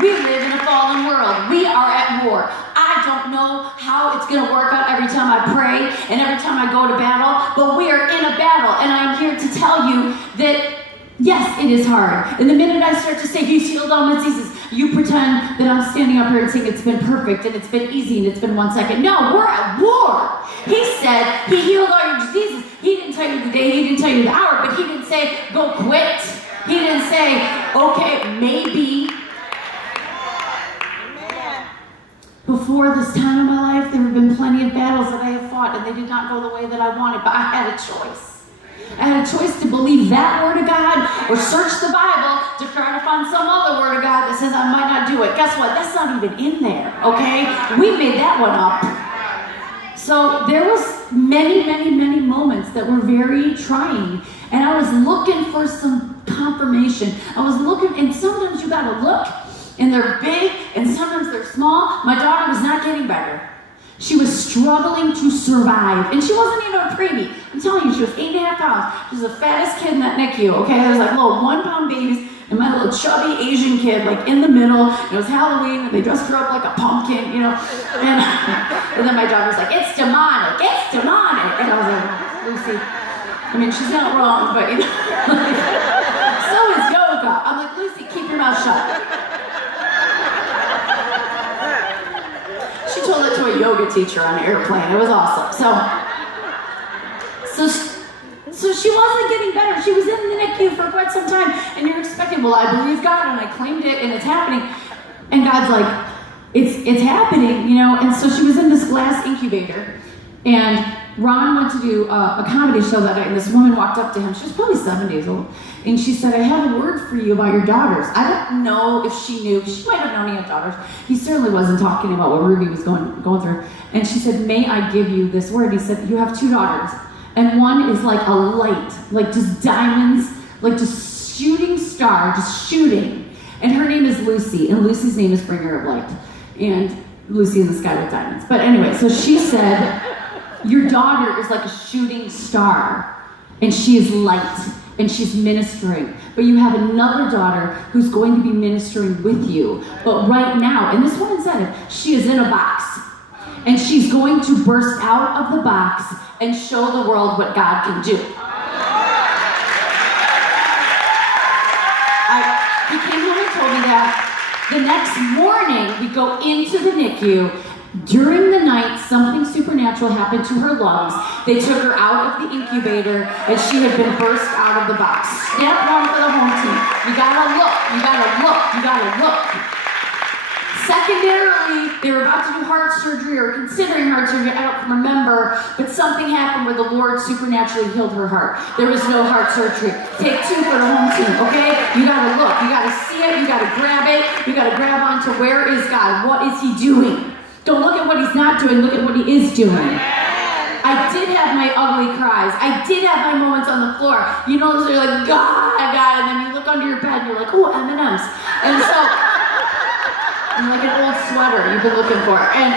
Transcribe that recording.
We live in a fallen world. We are at war. I don't know how it's going to work out every time I pray and every time I go to battle, but we are in a battle, and I'm here to tell you that yes, it is hard. And the minute I start to say, He's healed all my diseases, you pretend that I'm standing up here and saying it's been perfect and it's been easy and it's been 1 second. No, we're at war. He said He healed all your diseases. He didn't tell you the day, He didn't tell you the hour, but He didn't say, go quit. He didn't say, okay, maybe. Before this time in my life, there have been plenty of battles that I have fought, and they did not go the way that I wanted, but I had a choice. I had a choice to believe that word of God or search the Bible to try to find some other word of God that says I might not do it. Guess what? That's not even in there, okay? We made that one up. So there was many, many, many moments that were very trying, and I was looking for some confirmation. I was looking, and sometimes you gotta look, and they're big, and sometimes they're small. My daughter was not getting better. She was struggling to survive, and she wasn't even a preemie. I'm telling you, she was 8.5 pounds. She was the fattest kid in that NICU, okay? There was like little 1 pound babies, and my little chubby Asian kid, like in the middle. It was Halloween, and they dressed her up like a pumpkin, you know? And then my daughter was like, it's demonic, it's demonic. And I was like, Lucy, I mean, she's not wrong, but you know, so is yoga. I'm like, Lucy, keep your mouth shut. She told it to a yoga teacher on an airplane. It was awesome. So she wasn't getting better. She was in the NICU for quite some time, and you're expecting, well, I believe God, and I claimed it, and it's happening. And God's like, it's happening, you know. And so she was in this glass incubator, and Ron went to do a comedy show that night, and this woman walked up to him. She was probably 7 days old, and she said, I have a word for you about your daughters. I don't know if she knew. She might have known he had daughters. He certainly wasn't talking about what Ruby was going through. And she said, may I give you this word? He said, you have 2 daughters, and one is like a light, like just diamonds, like just shooting star, just shooting. And her name is Lucy, and Lucy's name is Bringer of Light, and Lucy in the Sky with Diamonds. But anyway, so she said, your daughter is like a shooting star, and she is light, and she's ministering. But you have another daughter who's going to be ministering with you. But right now, and this woman said it, she is in a box, and she's going to burst out of the box and show the world what God can do. He came home and told me that. The next morning, we go into the NICU. During the night, something supernatural happened to her lungs. They took her out of the incubator, and she had been burst out of the box. Step 1 for the home team. You gotta look, you gotta look, you gotta look. Secondarily, they were about to do heart surgery or considering heart surgery, I don't remember, but something happened where the Lord supernaturally healed her heart. There was no heart surgery. Take 2 for the home team, okay? You gotta look, you gotta see it, you gotta grab it, you gotta grab onto where is God, what is He doing? Don't look at what He's not doing, look at what He is doing. I did have my ugly cries. I did have my moments on the floor. You know, those are like, God, and then you look under your bed and you're like, oh, M&M's. And so, I'm like an old sweater you've been looking for. And